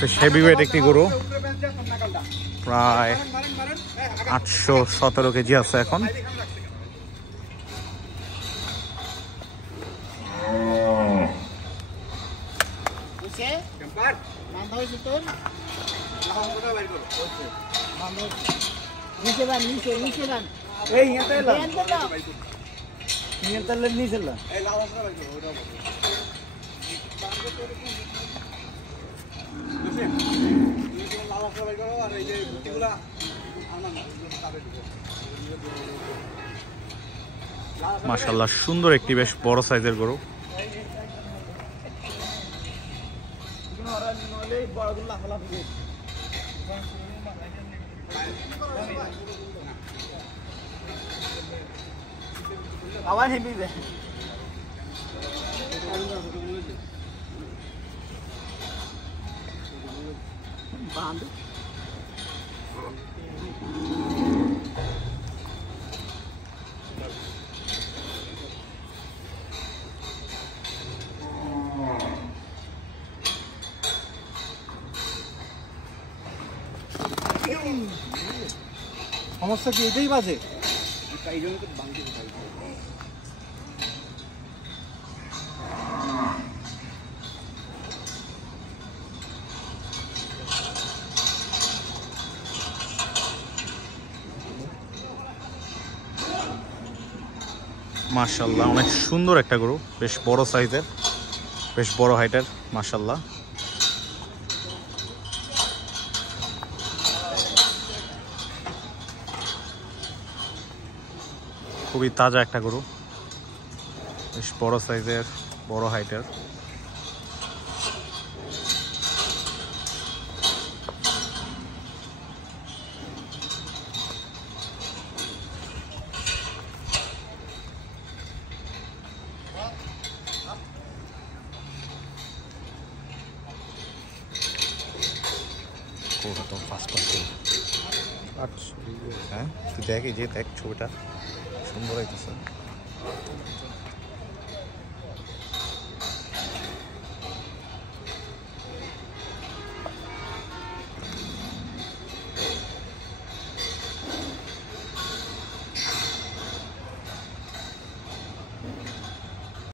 বেশ হেভিওয়েট একটি গরু, প্রায় 817 কেজি আছে এখন। মাশাআল্লাহ, সুন্দর একটি বেশ বড় সাইজের গরু। সমস্যা কি এটাই বাজে? মাশাআল্লাহ, অনেক সুন্দর একটা গরু, বেশ বড় সাইজের, বেশ বড় হাইটের। মাশাআল্লাহ, খুবই তাজা একটা গরু, বেশ বড় সাইজের, বড় হাইটের। হ্যাঁ, তুই দেখ, এই যে দেখ, ছবিটা সুন্দর হইতেছে।